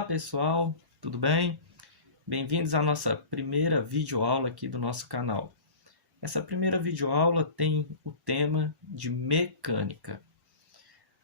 Olá pessoal, tudo bem? Bem-vindos à nossa primeira videoaula aqui do nosso canal. Essa primeira videoaula tem o tema de mecânica.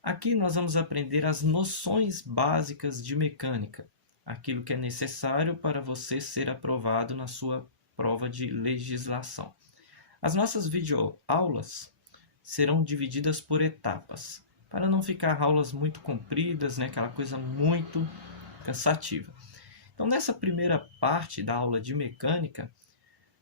Aqui nós vamos aprender as noções básicas de mecânica, aquilo que é necessário para você ser aprovado na sua prova de legislação. As nossas videoaulas serão divididas por etapas, para não ficar aulas muito compridas, né? Aquela coisa muito cansativa. Então, nessa primeira parte da aula de mecânica,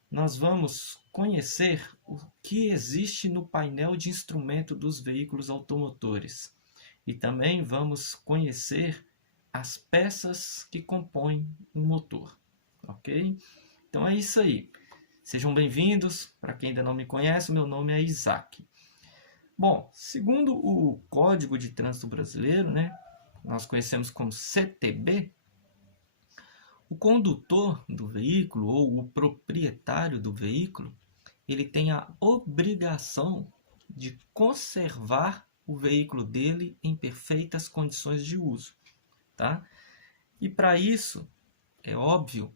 nós vamos conhecer o que existe no painel de instrumento dos veículos automotores. E também vamos conhecer as peças que compõem um motor. Ok? Então é isso aí. Sejam bem-vindos. Para quem ainda não me conhece, meu nome é Isaac. Bom, segundo o Código de Trânsito Brasileiro, né, nós conhecemos como CTB, o condutor do veículo ou o proprietário do veículo, ele tem a obrigação de conservar o veículo dele em perfeitas condições de uso, tá? E para isso, é óbvio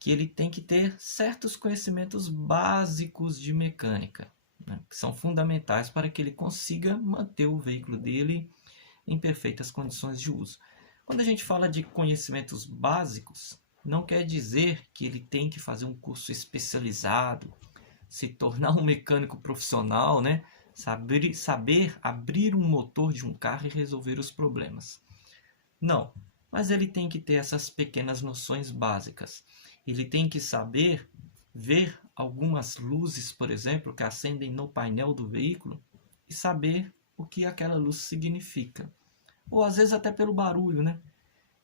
que ele tem que ter certos conhecimentos básicos de mecânica, né, que são fundamentais para que ele consiga manter o veículo dele em perfeitas condições de uso. Quando a gente fala de conhecimentos básicos, não quer dizer que ele tem que fazer um curso especializado, se tornar um mecânico profissional, né? Saber abrir um motor de um carro e resolver os problemas. Não, mas ele tem que ter essas pequenas noções básicas. Ele tem que saber ver algumas luzes, por exemplo, que acendem no painel do veículo e saber o que aquela luz significa. Ou às vezes até pelo barulho, né?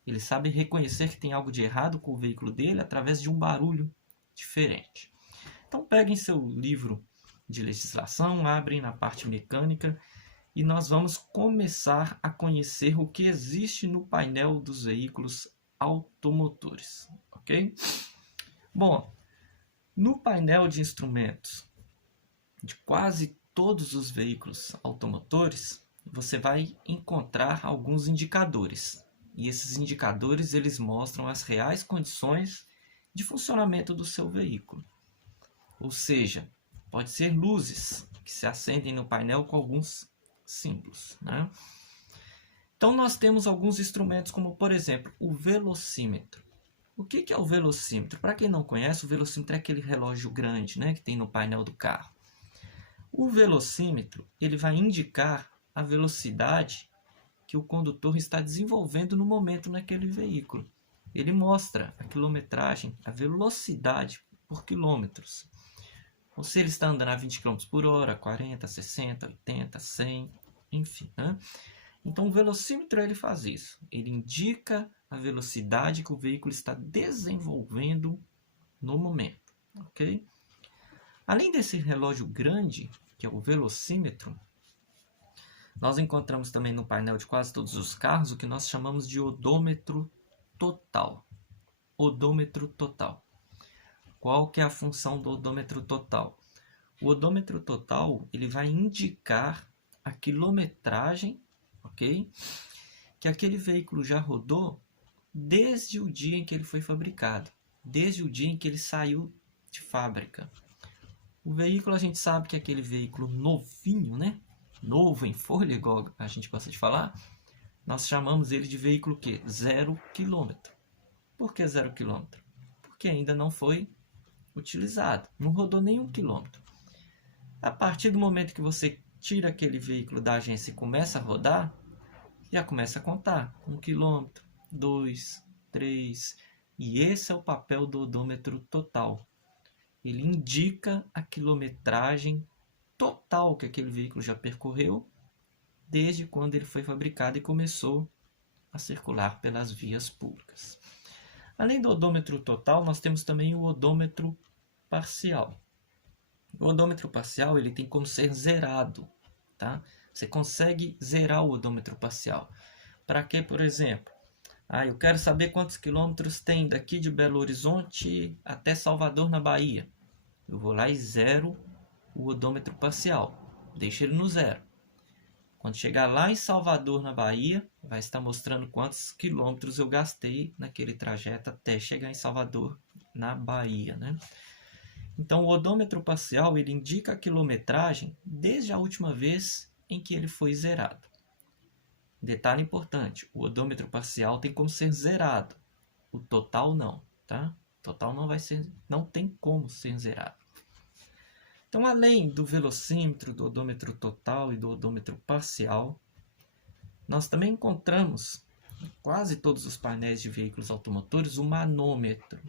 Ele sabe reconhecer que tem algo de errado com o veículo dele através de um barulho diferente. Então peguem seu livro de legislação, abrem na parte mecânica e nós vamos começar a conhecer o que existe no painel dos veículos automotores, ok? Bom, no painel de instrumentos de quase todos os veículos automotores, você vai encontrar alguns indicadores. E esses indicadores eles mostram as reais condições de funcionamento do seu veículo. Ou seja, pode ser luzes que se acendem no painel com alguns símbolos, né? Então nós temos alguns instrumentos como, por exemplo, o velocímetro. O que é o velocímetro? Para quem não conhece, o velocímetro é aquele relógio grande, né, que tem no painel do carro. O velocímetro ele vai indicar a velocidade que o condutor está desenvolvendo no momento naquele veículo. Ele mostra a quilometragem, a velocidade por quilômetros. Ou se ele está andando a 20 km por hora, 40, 60, 80, 100, enfim, né? Então o velocímetro ele faz isso. Ele indica a velocidade que o veículo está desenvolvendo no momento. Ok? Além desse relógio grande, que é o velocímetro, nós encontramos também no painel de quase todos os carros o que nós chamamos de odômetro total. Odômetro total. Qual que é a função do odômetro total? O odômetro total ele vai indicar a quilometragem, ok? Que aquele veículo já rodou desde o dia em que ele foi fabricado, desde o dia em que ele saiu de fábrica. O veículo a gente sabe que é aquele veículo novinho, né? Novo em folha, igual a gente gosta de falar, nós chamamos ele de veículo que 0 km. Por que 0 km? Porque ainda não foi utilizado, não rodou nenhum quilômetro. A partir do momento que você tira aquele veículo da agência e começa a rodar, já começa a contar 1 quilômetro, 2, 3, e esse é o papel do odômetro total. Ele indica a quilometragem total que aquele veículo já percorreu desde quando ele foi fabricado e começou a circular pelas vias públicas. Além do odômetro total, nós temos também o odômetro parcial. O odômetro parcial ele tem como ser zerado, tá? Você consegue zerar o odômetro parcial. Para que, por exemplo? Eu quero saber quantos quilômetros tem daqui de Belo Horizonte até Salvador, na Bahia. Eu vou lá e zero o odômetro parcial. Deixo ele no zero. Quando chegar lá em Salvador, na Bahia, vai estar mostrando quantos quilômetros eu gastei naquele trajeto até chegar em Salvador, na Bahia, né? Então, o odômetro parcial ele indica a quilometragem desde a última vez em que ele foi zerado. Detalhe importante, o odômetro parcial tem como ser zerado, o total não, tá? O total não tem como ser zerado. Então, além do velocímetro, do odômetro total e do odômetro parcial, nós também encontramos em quase todos os painéis de veículos automotores o manômetro.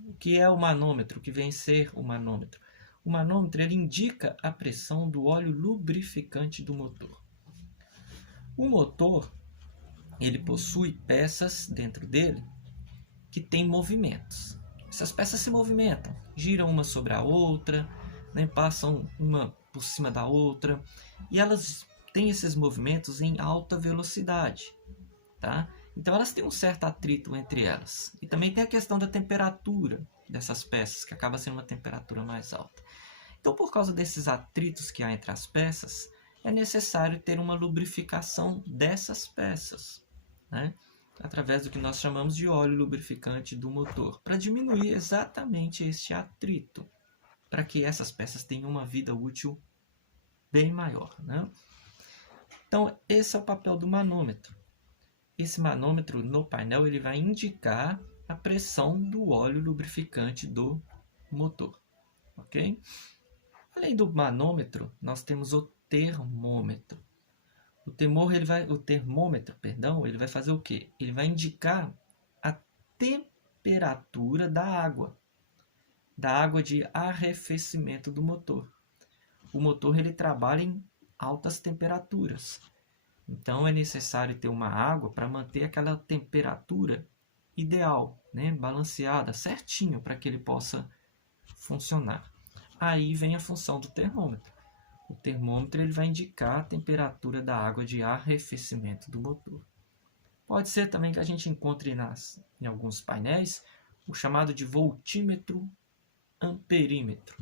O que é o manômetro? O que vem a ser o manômetro? O manômetro ele indica a pressão do óleo lubrificante do motor. O motor ele possui peças dentro dele que têm movimentos. Essas peças se movimentam, giram uma sobre a outra, né, passam uma por cima da outra, e elas têm esses movimentos em alta velocidade, tá? Então elas têm um certo atrito entre elas. E também tem a questão da temperatura dessas peças, que acaba sendo uma temperatura mais alta. Então, por causa desses atritos que há entre as peças, é necessário ter uma lubrificação dessas peças, né? Através do que nós chamamos de óleo lubrificante do motor, para diminuir exatamente este atrito, para que essas peças tenham uma vida útil bem maior, né? Então, esse é o papel do manômetro. Esse manômetro no painel ele vai indicar a pressão do óleo lubrificante do motor, ok? Além do manômetro, nós temos o termômetro. O termômetro, ele vai fazer o quê? Ele vai indicar a temperatura da água de arrefecimento do motor. O motor ele trabalha em altas temperaturas. Então é necessário ter uma água para manter aquela temperatura ideal, né? Balanceada, certinho, para que ele possa funcionar. Aí vem a função do termômetro. O termômetro ele vai indicar a temperatura da água de arrefecimento do motor. Pode ser também que a gente encontre em alguns painéis o chamado de voltímetro amperímetro.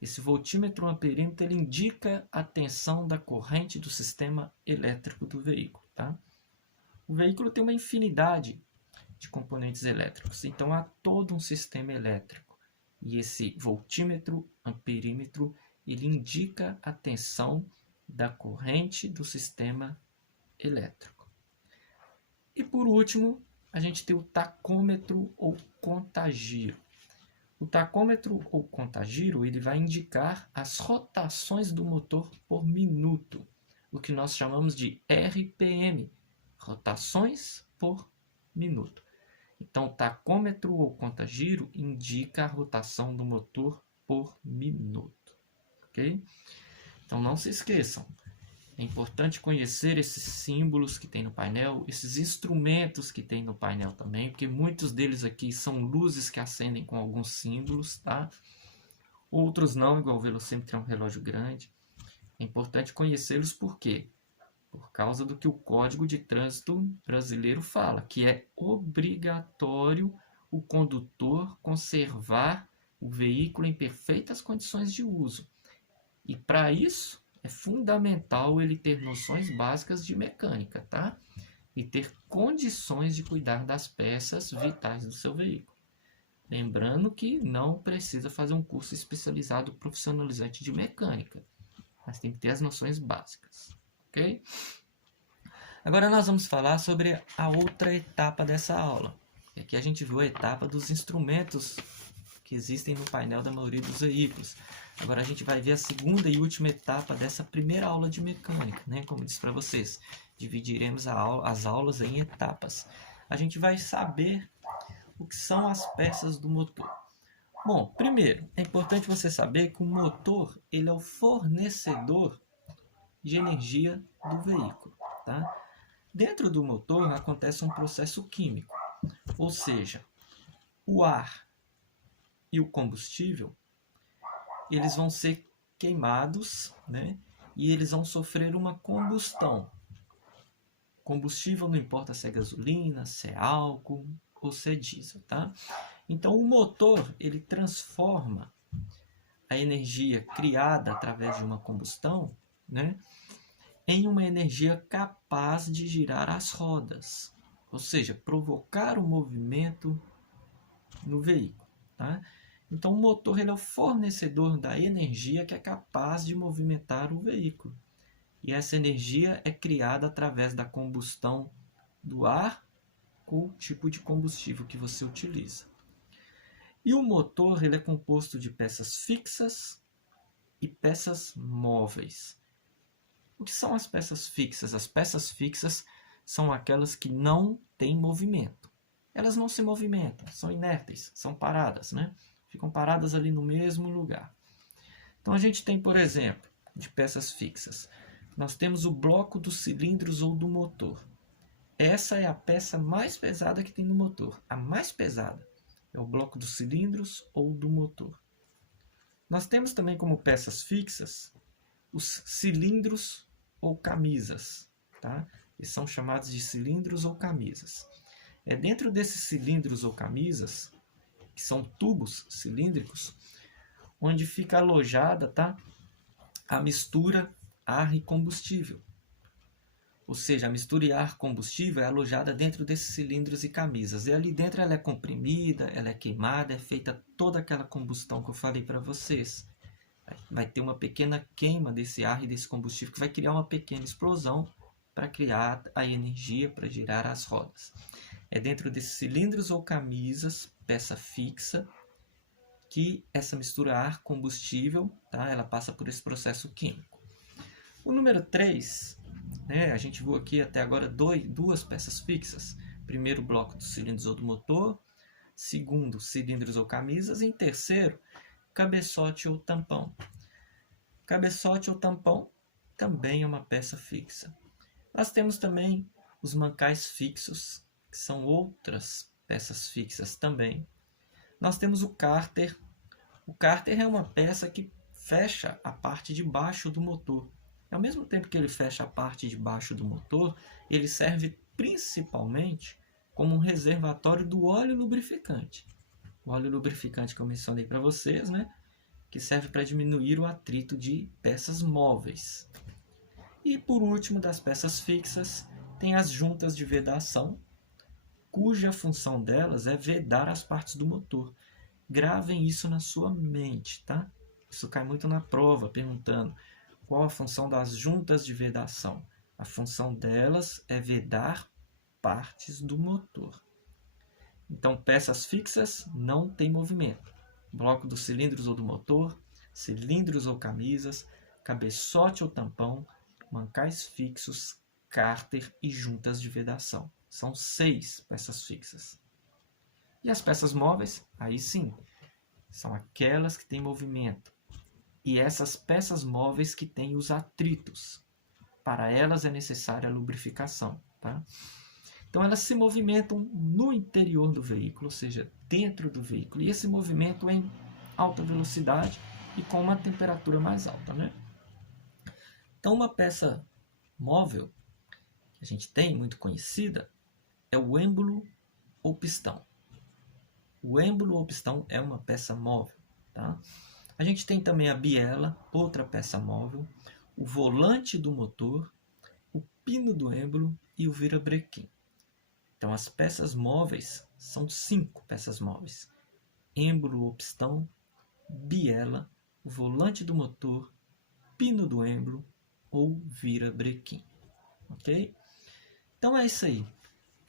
Esse voltímetro amperímetro ele indica a tensão da corrente do sistema elétrico do veículo, tá? O veículo tem uma infinidade de componentes elétricos, então há todo um sistema elétrico. E esse voltímetro amperímetro ele indica a tensão da corrente do sistema elétrico. E por último, a gente tem o tacômetro ou contagiro. O tacômetro ou contagiro ele vai indicar as rotações do motor por minuto, o que nós chamamos de RPM, rotações por minuto. Então, o tacômetro ou contagiro indica a rotação do motor por minuto. Okay? Então não se esqueçam, é importante conhecer esses símbolos que tem no painel, esses instrumentos que tem no painel também, porque muitos deles aqui são luzes que acendem com alguns símbolos, tá? Outros não, igual o velocímetro é um relógio grande. É importante conhecê-los por quê? Por causa do que o Código de Trânsito brasileiro fala, que é obrigatório o condutor conservar o veículo em perfeitas condições de uso. E para isso é fundamental ele ter noções básicas de mecânica, tá? E ter condições de cuidar das peças vitais do seu veículo. Lembrando que não precisa fazer um curso especializado profissionalizante de mecânica, mas tem que ter as noções básicas, ok? Agora nós vamos falar sobre a outra etapa dessa aula. Aqui a gente viu a etapa dos instrumentos que existem no painel da maioria dos veículos. Agora a gente vai ver a segunda e última etapa dessa primeira aula de mecânica, né? Como eu disse para vocês, dividiremos as aulas em etapas. A gente vai saber o que são as peças do motor. Bom, primeiro, é importante você saber que o motor ele é o fornecedor de energia do veículo, tá? Dentro do motor acontece um processo químico, ou seja, o ar e o combustível eles vão ser queimados, né? E eles vão sofrer uma combustão. Combustível não importa se é gasolina, se é álcool ou se é diesel, tá? Então o motor ele transforma a energia criada através de uma combustão, né, em uma energia capaz de girar as rodas, ou seja, provocar o movimento no veículo. Tá? Então, o motor ele é o fornecedor da energia que é capaz de movimentar o veículo. E essa energia é criada através da combustão do ar ou o tipo de combustível que você utiliza. E o motor ele é composto de peças fixas e peças móveis. O que são as peças fixas? As peças fixas são aquelas que não têm movimento. Elas não se movimentam, são inertes, são paradas, né? Ficam paradas ali no mesmo lugar. Então a gente tem, por exemplo, de peças fixas, nós temos o bloco dos cilindros ou do motor. Essa é a peça mais pesada que tem no motor. A mais pesada é o bloco dos cilindros ou do motor. Nós temos também como peças fixas os cilindros ou camisas, tá? E são chamados de cilindros ou camisas. É dentro desses cilindros ou camisas, que são tubos cilíndricos, onde fica alojada, tá, a mistura ar e combustível. Ou seja, a mistura ar-combustível é alojada dentro desses cilindros e camisas. E ali dentro ela é comprimida, ela é queimada, é feita toda aquela combustão que eu falei para vocês. Vai ter uma pequena queima desse ar e desse combustível que vai criar uma pequena explosão para criar a energia para girar as rodas. É dentro desses cilindros ou camisas, peça fixa, que essa mistura ar-combustível, tá, ela passa por esse processo químico. O número 3... a gente viu aqui até agora duas peças fixas. Primeiro, bloco dos cilindros ou do motor. Segundo, cilindros ou camisas. E em terceiro, cabeçote ou tampão. Cabeçote ou tampão também é uma peça fixa. Nós temos também os mancais fixos, que são outras peças fixas também. Nós temos o cárter. O cárter é uma peça que fecha a parte de baixo do motor. Ao mesmo tempo que ele fecha a parte de baixo do motor, ele serve principalmente como um reservatório do óleo lubrificante. O óleo lubrificante que eu mencionei para vocês, né? Que serve para diminuir o atrito de peças móveis. E por último, das peças fixas, tem as juntas de vedação, cuja função delas é vedar as partes do motor. Gravem isso na sua mente, tá? Isso cai muito na prova, perguntando qual a função das juntas de vedação. A função delas é vedar partes do motor. Então, peças fixas não têm movimento. Bloco dos cilindros ou do motor, cilindros ou camisas, cabeçote ou tampão, mancais fixos, cárter e juntas de vedação. São 6 peças fixas. E as peças móveis, aí sim, são aquelas que têm movimento. E essas peças móveis que têm os atritos. Para elas é necessária a lubrificação. Tá? Então elas se movimentam no interior do veículo, ou seja, dentro do veículo. E esse movimento é em alta velocidade e com uma temperatura mais alta. Né? Então uma peça móvel que a gente tem, muito conhecida, é o êmbolo ou pistão. O êmbolo ou pistão é uma peça móvel. Tá? A gente tem também a biela, outra peça móvel, o volante do motor, o pino do êmbolo e o virabrequim. Então, as peças móveis são 5 peças móveis. Êmbolo ou pistão, biela, o volante do motor, pino do êmbolo ou virabrequim. Ok? Então é isso aí.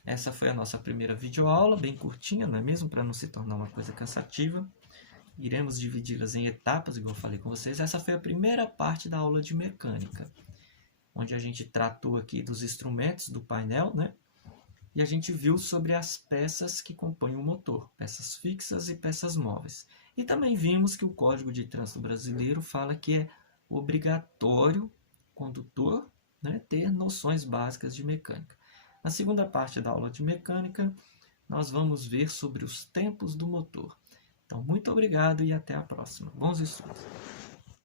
Essa foi a nossa primeira videoaula, bem curtinha, não é mesmo? Para não se tornar uma coisa cansativa. Iremos dividi-las em etapas, igual eu falei com vocês. Essa foi a primeira parte da aula de mecânica, onde a gente tratou aqui dos instrumentos do painel, né? E a gente viu sobre as peças que compõem o motor, peças fixas e peças móveis. E também vimos que o Código de Trânsito Brasileiro fala que é obrigatório o condutor, né, ter noções básicas de mecânica. Na segunda parte da aula de mecânica, nós vamos ver sobre os tempos do motor. Então, muito obrigado e até a próxima. Bons estudos!